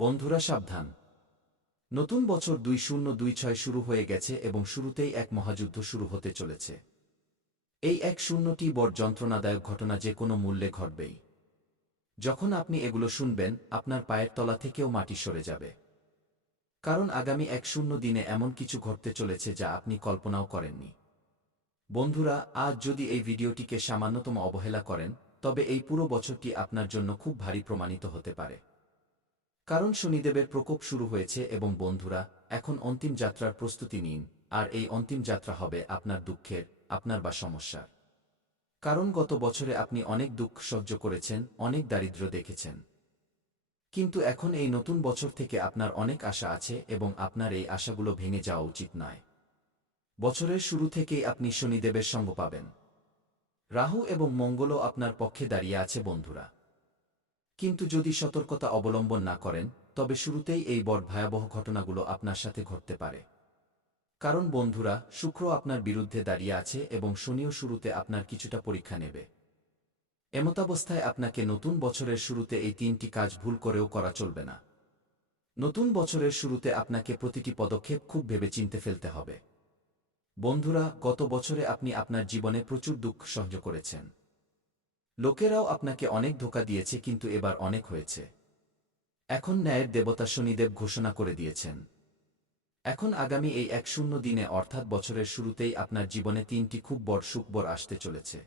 বন্ধুরা সাবধান, নতুন বছর 2026 শুরু হয়ে গেছে এবং শুরুতেই এক মহাযুদ্ধ শুরু হতে চলেছে। এই 10টি বড় যন্ত্রণাদায়ক ঘটনা যে কোনো মূল্যে ঘটবেই। যখন আপনি এগুলো শুনবেন, আপনার পায়ের তলা থেকেও মাটি সরে যাবে। কারণ আগামী 10 দিনে এমন কিছু ঘটতে চলেছে যা আপনি কল্পনাও করেননি। বন্ধুরা, আজ যদি এই ভিডিওটিকে সামান্যতম অবহেলা করেন, তবে এই পুরো বছরটি আপনার জন্য খুব ভারী প্রমাণিত হতে পারে। কারণ শনিদেবের প্রকোপ শুরু হয়েছে এবং বন্ধুরা, এখন অন্তিম যাত্রার প্রস্তুতি নিন। আর এই অন্তিম যাত্রা হবে আপনার দুঃখের, আপনার বা সমস্যার। কারণ গত বছরে আপনি অনেক দুঃখ সহ্য করেছেন, অনেক দারিদ্র্য দেখেছেন। কিন্তু এখন এই নতুন বছর থেকে আপনার অনেক আশা আছে এবং আপনার এই আশাগুলো ভেঙে যাওয়া উচিত নয়। বছরের শুরু থেকেই আপনি শনিদেবের সঙ্গ পাবেন। রাহু এবং মঙ্গলও আপনার পক্ষে দাঁড়িয়ে আছে বন্ধুরা। কিন্তু যদি সতর্কতা অবলম্বন না করেন, তবে শুরুতেই এই বড় ভয়াবহ ঘটনাগুলো আপনার সাথে ঘটতে পারে। কারণ বন্ধুরা, শুক্র আপনার বিরুদ্ধে দাঁড়িয়ে আছে এবং শনিও শুরুতে আপনার কিছুটা পরীক্ষা নেবে। এমতাবস্থায় আপনাকে নতুন বছরের শুরুতে এই 3টি কাজ ভুল করেও করা চলবে না। নতুন বছরের শুরুতে আপনাকে প্রতিটি পদক্ষেপ খুব ভেবেচিন্তে ফেলতে হবে। বন্ধুরা, গত বছরে আপনি আপনার জীবনে প্রচুর দুঃখ সহ্য করেছেন। লোকেরাও আপনাকে অনেক ধোঁকা দিয়েছে, কিন্তু এবার অনেক হয়েছে। এখন ন্যায়ের দেবতা শনিদেব ঘোষণা করে দিয়েছেন। এখন আগামী এই 10 দিনে অর্থাৎ বছরের শুরুতেই আপনার জীবনে 3টি খুব বড় সুখবর আসতে চলেছে।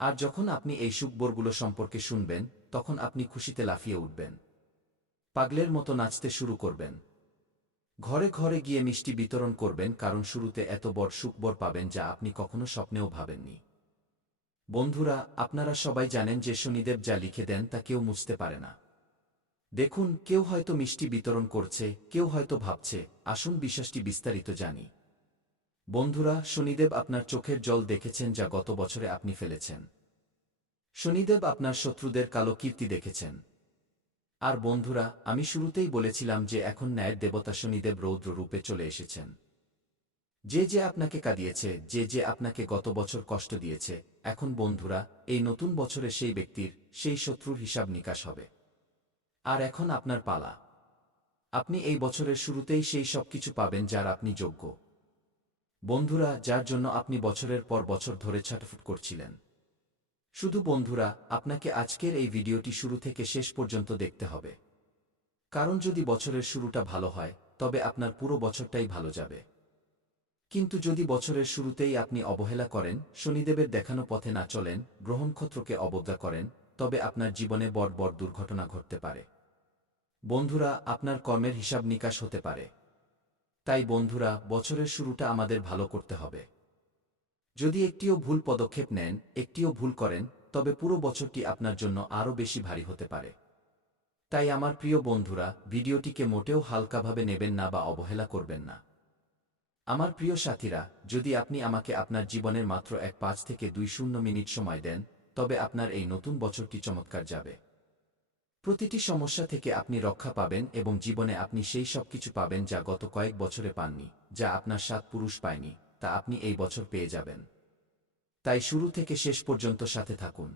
আর যখন আপনি এই সুখবরগুলো সম্পর্কে শুনবেন, তখন আপনি খুশিতে লাফিয়ে উঠবেন। পাগলের মতো নাচতে শুরু করবেন। ঘরে ঘরে গিয়ে মিষ্টি বিতরণ করবেন, কারণ শুরুতে এত বড় সুখবর পাবেন যা আপনি কখনো স্বপ্নেও ভাবেননি। বন্ধুরা, আপনারা সবাই জানেন যে শনিদেব যা লিখে দেন তা কেউ মুছতে পারে না। দেখুন, কেউ হয়তো মিষ্টি বিতরণ করছে, কেউ হয়তো ভাবছে, আসুন বিশ্বাসটি বিস্তারিত জানি। বন্ধুরা, শনিদেব আপনার চোখের জল দেখেছেন যা গত বছরে আপনি ফেলেছেন। শনিদেব আপনার শত্রুদের কালো কীর্তি দেখেছেন। আর বন্ধুরা, আমি শুরুতেই বলেছিলাম যে এখন ন্যায়ের দেবতা শনিদেব রৌদ্র রূপে চলে এসেছেন। যে আপনাকে কাঁদিয়েছে, যে আপনাকে গত বছর কষ্ট দিয়েছে, এখন বন্ধুরা, এই নতুন বছরে সেই ব্যক্তির, সেই শত্রুর হিসাব নিকাশ হবে। আর এখন আপনার পালা। আপনি এই বছরের শুরুতেই সেই সব কিছু পাবেন যার আপনি যোগ্য। বন্ধুরা, যার জন্য আপনি বছরের পর বছর ধরে ছটফট করছিলেন। শুধু বন্ধুরা, আপনাকে আজকের এই ভিডিওটি শুরু থেকে শেষ পর্যন্ত দেখতে হবে। কারণ যদি বছরের শুরুটা ভালো হয়, তবে আপনার পুরো বছরটাই ভালো যাবে। কিন্তু যদি বছরের শুরুতেই আপনি অবহেলা করেন, শনিদেবের দেখানো পথে না চলেন, গ্রহনক্ষত্রকে অবজ্ঞা করেন, তবে আপনার জীবনে বড় বড় দুর্ঘটনা ঘটতে পারে। বন্ধুরা, আপনার কর্মের হিসাব নিকাশ হতে পারে। তাই বন্ধুরা, বছরের শুরুটা আমাদের ভালো করতে হবে। যদি একটিও ভুল পদক্ষেপ নেন, একটিও ভুল করেন, তবে পুরো বছরটি আপনার জন্য আরও বেশি ভারী হতে পারে। তাই আমার প্রিয় বন্ধুরা, ভিডিওটিকে মোটেও হালকাভাবে নেবেন না বা অবহেলা করবেন না। আমার প্রিয় সাথীরা, যদি আপনি আমাকে আপনার জীবনের মাত্র 5 থেকে 2 মিনিট সময় দেন, তবে আপনার এই নতুন বছরটি চমৎকার যাবে। প্রতিটি সমস্যা থেকে আপনি রক্ষা পাবেন এবং জীবনে আপনি সেই সব কিছু পাবেন যা গত কয়েক বছরে পাননি, যা আপনার 7 পুরুষ পায়নি, তা আপনি এই বছর পেয়ে যাবেন। তাই শুরু থেকে শেষ পর্যন্ত সাথে থাকুন।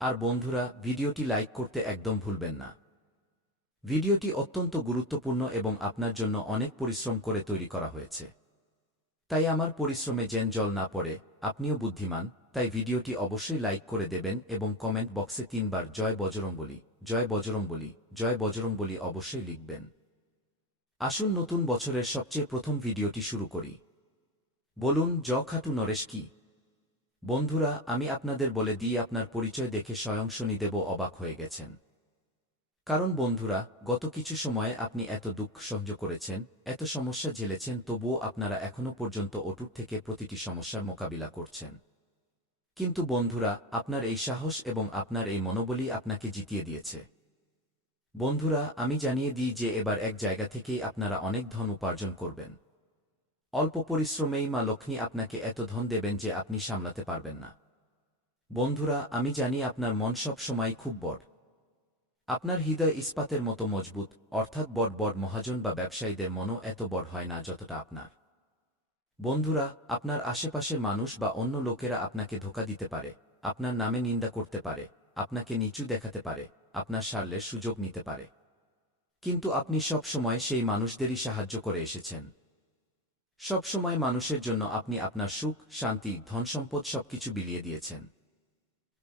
আর বন্ধুরা, ভিডিওটি লাইক করতে একদম ভুলবেন না। ভিডিওটি অত্যন্ত গুরুত্বপূর্ণ এবং আপনার জন্য অনেক পরিশ্রম করে তৈরি করা হয়েছে। তাই আমার পরিশ্রমে যেন জল না পড়ে, আপনিও বুদ্ধিমান, তাই ভিডিওটি অবশ্যই লাইক করে দেবেন এবং কমেন্ট বক্সে 3বার জয় বজরংবলী, জয় বজরংবলী, জয় বজরংবলী অবশ্যই লিখবেন। আসুন নতুন বছরের সবচেয়ে প্রথম ভিডিওটি শুরু করি। বলুন, খাটু নরেশ কি? বন্ধুরা, আমি আপনাদের বলে দিই, আপনার পরিচয় দেখে স্বয়ং শনিদেবও অবাক হয়ে গেছেন। কারণ বন্ধুরা, গত কিছু সময়ে আপনি এত দুঃখ সহ্য করেছেন, এত সমস্যা ঝেলেছেন, তবুও আপনারা এখনো পর্যন্ত অটুট থেকে প্রতিটি সমস্যার মোকাবিলা করছেন। কিন্তু বন্ধুরা, আপনার এই সাহস এবং আপনার এই মনোবলই আপনাকে জিতিয়ে দিয়েছে। বন্ধুরা, আমি জানিয়ে দিই যে এবার এক জায়গা থেকেই আপনারা অনেক ধন উপার্জন করবেন। অল্প পরিশ্রমেই মা লক্ষ্মী আপনাকে এত ধন দেবেন যে আপনি সামলাতে পারবেন না। বন্ধুরা, আমি জানি আপনার মন সব সময় খুব বড়। আপনার হৃদয় ইস্পাতের মতো মজবুত, অর্থাৎ বড় বড় মহাজন বা ব্যবসায়ীদের মনও এত বড় হয় না যতটা আপনার। বন্ধুরা, আপনার আশেপাশের মানুষ বা অন্য লোকেরা আপনাকে ধোঁকা দিতে পারে, আপনার নামে নিন্দা করতে পারে, আপনাকে নিচু দেখাতে পারে, আপনার সারলের সুযোগ নিতে পারে। কিন্তু আপনি সব সময় সেই মানুষদেরই সাহায্য করে এসেছেন। সব সময় মানুষের জন্য আপনি আপনার সুখ, শান্তি, ধনসম্পদ সবকিছু বিলিয়ে দিয়েছেন।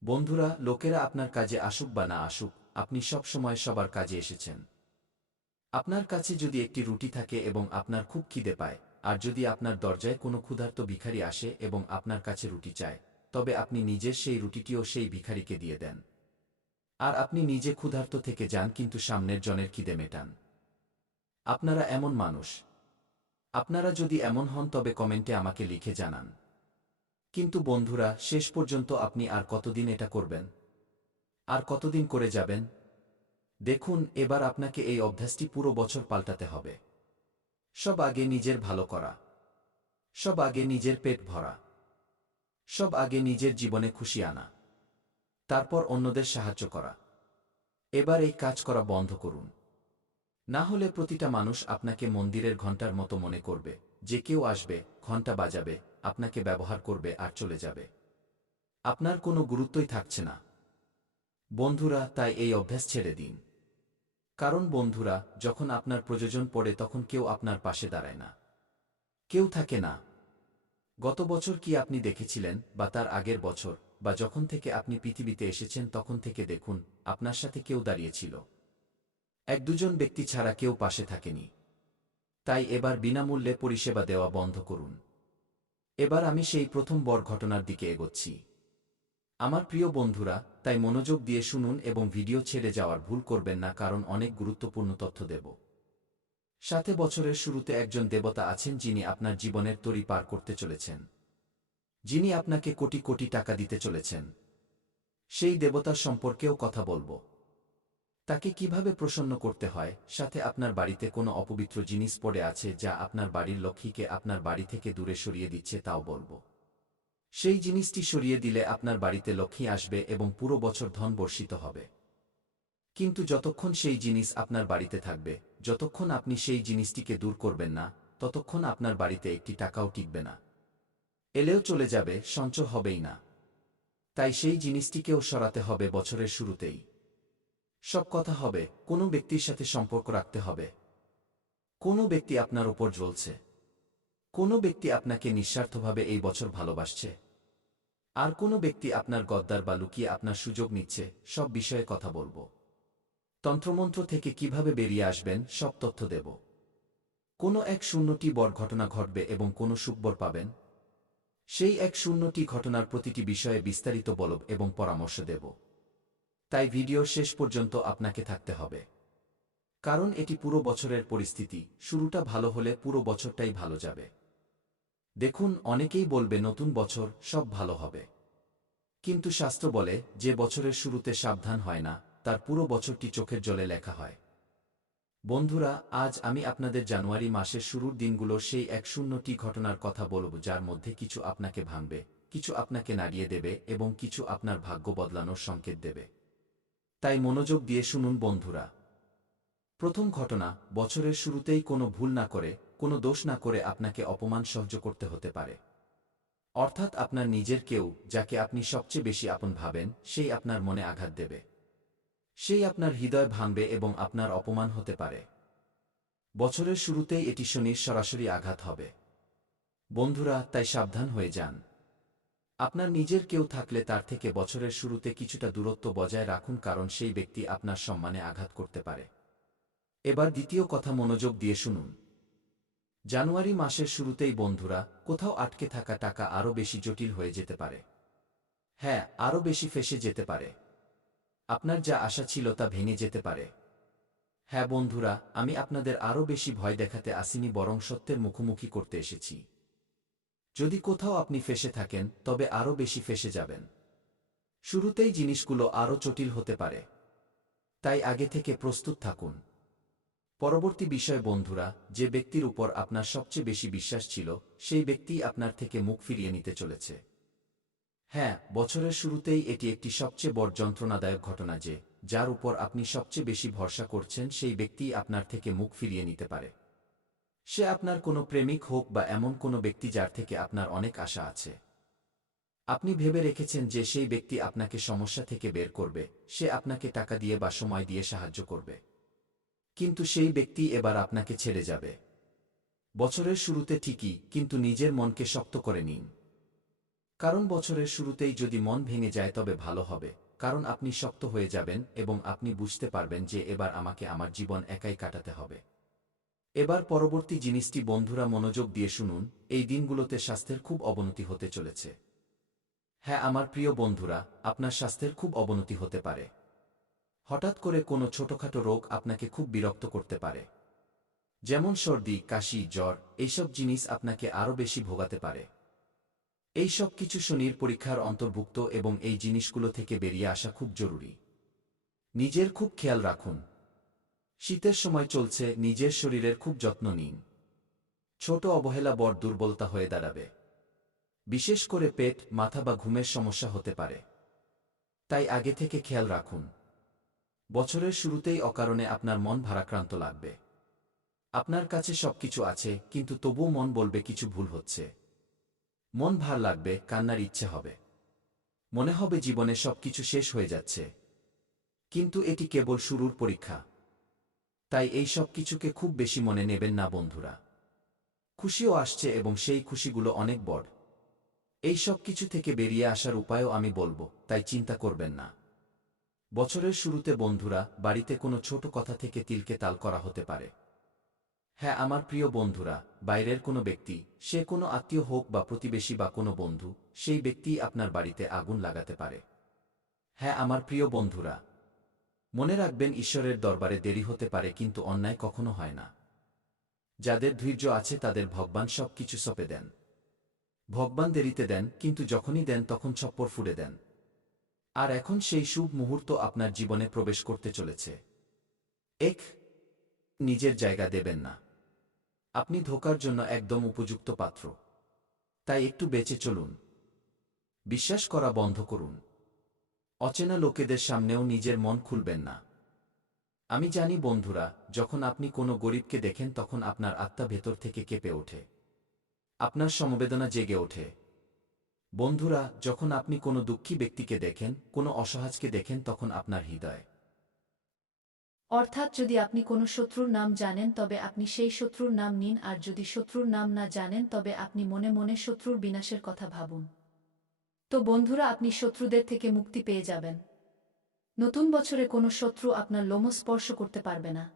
বন্ধুরা, লোকেরা আপনার কাজে আসুক বা না আসুক, আপনি সব সময় সবার কাজে এসেছেন। আপনার কাছে যদি একটি রুটি থাকে এবং আপনার খুব খিদে পায়, আর যদি আপনার দরজায় কোনো ক্ষুধার্ত ভিখারি আসে এবং আপনার কাছে রুটি চায়, তবে আপনি নিজের সেই রুটিটিও সেই ভিখারিকে দিয়ে দেন। আর আপনি নিজে ক্ষুধার্ত থেকে যান কিন্তু সামনের জনের খিদে মেটান। আপনারা এমন মানুষ। আপনারা যদি এমন হন তবে কমেন্টে আমাকে লিখে জানান। কিন্তু বন্ধুরা, শেষ পর্যন্ত আপনি আর কতদিন এটা করবেন? আর কতদিন করে যাবেন? দেখুন, এবার আপনাকে এই অভ্যাসটি পুরো বছর পাল্টাতে হবে। সব আগে নিজের ভালো করা। সব আগে নিজের পেট ভরা। সব আগে নিজের জীবনে খুশি আনা। তারপর অন্যদের সাহায্য করা। এবার এই কাজ করা বন্ধ করুন। না হলে প্রতিটা মানুষ আপনাকে মন্দিরের ঘণ্টার মতো মনে করবে, যে কেউ আসবে, ঘণ্টা বাজাবে, আপনাকে ব্যবহার করবে আর চলে যাবে। আপনার কোনো গুরুত্বই থাকছে না। বন্ধুরা, তাই এই অভ্যাস ছেড়ে দিন। কারণ বন্ধুরা, যখন আপনার প্রয়োজন পড়ে তখন কেউ আপনার পাশে দাঁড়ায় না। কেউ থাকে না। গত বছর কি আপনি দেখেছিলেন, বা তার আগের বছর, বা যখন থেকে আপনি পৃথিবীতে এসেছেন তখন থেকে দেখুন, আপনার সাথে কেউ দাঁড়িয়েছিল? এক দুজন ব্যক্তি ছাড়া কেউ পাশে থাকেনি। তাই এবার বিনামূল্যে পরিষেবা দেওয়া বন্ধ করুন। এবার আমি সেই প্রথম বড় ঘটনার দিকে এগোচ্ছি। আমার প্রিয় বন্ধুরা, তাই মনোযোগ দিয়ে শুনুন এবং ভিডিও ছেড়ে যাওয়ার ভুল করবেন না, কারণ অনেক গুরুত্বপূর্ণ তথ্য দেব। সাথে বছরের শুরুতে একজন দেবতা আছেন যিনি আপনার জীবনের তরি পার করতে চলেছেন। যিনি আপনাকে কোটি কোটি টাকা দিতে চলেছেন। সেই দেবতার সম্পর্কেও কথা বলবো। তাকে কিভাবে প্রসন্ন করতে হয়, সাথে আপনার বাড়িতে কোনো অপবিত্র জিনিস পড়ে আছে যা আপনার বাড়ির লক্ষ্মীকে আপনার বাড়ি থেকে দূরে সরিয়ে দিচ্ছে তাও বলবো। সেই জিনিসটি সরিয়ে দিলে আপনার বাড়িতে লক্ষ্মী আসবে এবং পুরো বছর ধন বর্ষিত হবে। কিন্তু যতক্ষণ সেই জিনিস আপনার বাড়িতে থাকবে, যতক্ষণ আপনি সেই জিনিসটিকে দূর করবেন না, ততক্ষণ আপনার বাড়িতে একটি টাকাও টিকবে না। এলেও চলে যাবে, সঞ্চয় হবেই না। তাই সেই জিনিসটিকেও সরাতে হবে বছরের শুরুতেই। সব কথা হবে, কোনো ব্যক্তির সাথে সম্পর্ক রাখতে হবে। কোনো ব্যক্তি আপনার ওপর জ্বলছে। কোনো ব্যক্তি আপনাকে নিঃস্বার্থভাবে এই বছর ভালোবাসছে। আর কোনো ব্যক্তি আপনার গদ্দার বা লুকিয়ে আপনার সুযোগ নিচ্ছে। সব বিষয়ে কথা বলবো। তন্ত্রমন্ত্র থেকে কিভাবে বেরিয়ে আসবেন সব তথ্য দেব। কোনো এক শূন্যটি বড় ঘটনা ঘটবে এবং কোনো সুখবর পাবেন। সেই এক শূন্যটি ঘটনার প্রতিটি বিষয়ে বিস্তারিত বলব এবং পরামর্শ দেব। তাই ভিডিওর শেষ পর্যন্ত আপনাকে থাকতে হবে। কারণ এটি পুরো বছরের পরিস্থিতি, শুরুটা ভালো হলে পুরো বছরটাই ভালো যাবে। দেখুন, অনেকেই বলবে নতুন বছর, সব ভালো হবে। কিন্তু শাস্ত্র বলে, যে বছরের শুরুতে সাবধান হয় না, তার পুরো বছরটি চোখের জলে লেখা হয়। বন্ধুরা, আজ আমি আপনাদের জানুয়ারি মাসের শুরুর দিনগুলোর সেই এক শূন্যটি ঘটনার কথা বলব, যার মধ্যে কিছু আপনাকে ভাঙবে, কিছু আপনাকে নাড়িয়ে দেবে এবং কিছু আপনার ভাগ্য বদলানোর সংকেত দেবে। তাই মনোযোগ দিয়ে শুনুন বন্ধুরা। প্রথম ঘটনা, বছরের শুরুতেই কোনো ভুল না করে, কোনো দোষ না করে আপনাকে অপমান সহ্য করতে হতে পারে। অর্থাৎ আপনার নিজের কেউ, যাকে আপনি সবচেয়ে বেশি আপন ভাবেন, সেই আপনার মনে আঘাত দেবে। সেই আপনার হৃদয় ভাঙবে এবং আপনার অপমান হতে পারে। বছরের শুরুতেই এটি শনির সরাসরি আঘাত হবে। বন্ধুরা, তাই সাবধান হয়ে যান। আপনার নিজের কেউ থাকলে তার থেকে বছরের শুরুতে কিছুটা দূরত্ব বজায় রাখুন, কারণ সেই ব্যক্তি আপনার সম্মানে আঘাত করতে পারে। এবার দ্বিতীয় কথা, মনোযোগ দিয়ে শুনুন। জানুয়ারি মাসের শুরুতেই বন্ধুরা, কোথাও আটকে থাকা টাকা আরও বেশি জটিল হয়ে যেতে পারে। হ্যাঁ, আরও বেশি ফেঁসে যেতে পারে। আপনার যা আশা ছিল তা ভেঙে যেতে পারে। হ্যাঁ বন্ধুরা, আমি আপনাদের আরও বেশি ভয় দেখাতে আসিনি, বরং সত্যের মুখোমুখি করতে এসেছি। যদি কোথাও আপনি ফেঁসে থাকেন, তবে আরও বেশি ফেঁসে যাবেন। শুরুতেই জিনিসগুলো আরও জটিল হতে পারে। তাই আগে থেকে প্রস্তুত থাকুন। পরবর্তী বিষয় বন্ধুরা, যে ব্যক্তির উপর আপনার সবচেয়ে বেশি বিশ্বাস ছিল, সেই ব্যক্তিই আপনার থেকে মুখ ফিরিয়ে নিতে চলেছে। হ্যাঁ, বছরের শুরুতেই এটি একটি সবচেয়ে বড় যন্ত্রণাদায়ক ঘটনা যে, যার উপর আপনি সবচেয়ে বেশি ভরসা করছেন সেই ব্যক্তিই আপনার থেকে মুখ ফিরিয়ে নিতে পারে। সে আপনার কোনো প্রেমিক হোক বা এমন কোনো ব্যক্তি যার থেকে আপনার অনেক আশা আছে। আপনি ভেবে রেখেছেন যে সেই ব্যক্তি আপনাকে সমস্যা থেকে বের করবে, সে আপনাকে টাকা দিয়ে বা সময় দিয়ে সাহায্য করবে। কিন্তু সেই ব্যক্তি এবার আপনাকে ছেড়ে যাবে। বছরের শুরুতে ঠিকই, কিন্তু নিজের মনকে শক্ত করে নিন। কারণ বছরের শুরুতেই যদি মন ভেঙে যায় তবে ভালো হবে, কারণ আপনি শক্ত হয়ে যাবেন এবং আপনি বুঝতে পারবেন যে এবার আমাকে আমার জীবন একাই কাটাতে হবে। এবার পরবর্তী জিনিসটি বন্ধুরা মনোযোগ দিয়ে শুনুন, এই দিনগুলোতে স্বাস্থ্যের খুব অবনতি হতে চলেছে। হ্যাঁ আমার প্রিয় বন্ধুরা, আপনার স্বাস্থ্যের খুব অবনতি হতে পারে। হঠাৎ করে কোনো ছোটখাটো রোগ আপনাকে খুব বিরক্ত করতে পারে। যেমন সর্দি, কাশি, জ্বর, এইসব জিনিস আপনাকে আরও বেশি ভোগাতে পারে। এই সব কিছু শনির পরীক্ষার অন্তর্ভুক্ত এবং এই জিনিসগুলো থেকে বেরিয়ে আসা খুব জরুরি। নিজের খুব খেয়াল রাখুন। শীতের সময় চলছে, নিজের শরীরের খুব যত্ন নিন। ছোট অবহেলা বড় দুর্বলতা হয়ে দাঁড়াবে। বিশেষ করে পেট, মাথা বা ঘুমের সমস্যা হতে পারে। তাই আগে থেকে খেয়াল রাখুন। বছরের শুরুতেই অকারণে আপনার মন ভারাক্রান্ত লাগবে। আপনার কাছে সবকিছু আছে, কিন্তু তবুও মন বলবে কিছু ভুল হচ্ছে। মন ভার লাগবে, কান্নার ইচ্ছে হবে। মনে হবে জীবনে সবকিছু শেষ হয়ে যাচ্ছে। কিন্তু এটি কেবল শুরুর পরীক্ষা। তাই এই সব কিছুকে খুব বেশি মনে নেবেন না বন্ধুরা। খুশিও আসছে এবং সেই খুশিগুলো অনেক বড়। এই সব কিছু থেকে বেরিয়ে আসার উপায়ও আমি বলবো, তাই চিন্তা করবেন না। বছরের শুরুতে বন্ধুরা, বাড়িতে কোনো ছোট কথা থেকে তিলকে তাল করা হতে পারে। হ্যাঁ আমার প্রিয় বন্ধুরা, বাইরের কোনো ব্যক্তি, সে কোনো আত্মীয় হোক বা প্রতিবেশী বা কোনো বন্ধু, সেই ব্যক্তিই আপনার বাড়িতে আগুন লাগাতে পারে। হ্যাঁ আমার প্রিয় বন্ধুরা, মনে রাখবেন ঈশ্বরের দরবারে দেরি হতে পারে কিন্তু অন্যায় কখনো হয় না। যাদের ধৈর্য আছে তাদের ভগবান সব কিছু সঁপে দেন। ভগবান দেরিতে দেন, কিন্তু যখনই দেন তখন ছপ্পর ফুঁড়ে দেন। আর এখন সেই শুভ মুহূর্ত আপনার জীবনে প্রবেশ করতে চলেছে। এক, নিজের জায়গা দেবেন না। আপনি ধোঁকার জন্য একদম উপযুক্ত পাত্র। তাই একটু বেঁচে চলুন। বিশ্বাস করা বন্ধ করুন। অচেনা লোকেদের সামনেও নিজের মন খুলবেন না। আমি জানি বন্ধুরা, যখন আপনি কোনো গরিবকে দেখেন তখন আপনার আত্মা ভেতর থেকে কেঁপে ওঠে। আপনার সমবেদনা জেগে ওঠে। বন্ধুরা, যখন আপনি কোনো দুঃখী ব্যক্তিকে দেখেন, কোনো অসহায়কে দেখেন তখন আপনার হৃদয়। অর্থাৎ যদি আপনি কোনো শত্রুর নাম জানেন তবে আপনি সেই শত্রুর নাম নিন, আর যদি শত্রুর নাম না জানেন তবে আপনি মনে মনে শত্রুর বিনাশের কথা ভাবুন। তো বন্ধুরা, আপনি শত্রুদের থেকে মুক্তি পেয়ে যাবেন। নতুন বছরে কোনো শত্রু আপনার লোম স্পর্শ করতে পারবে না।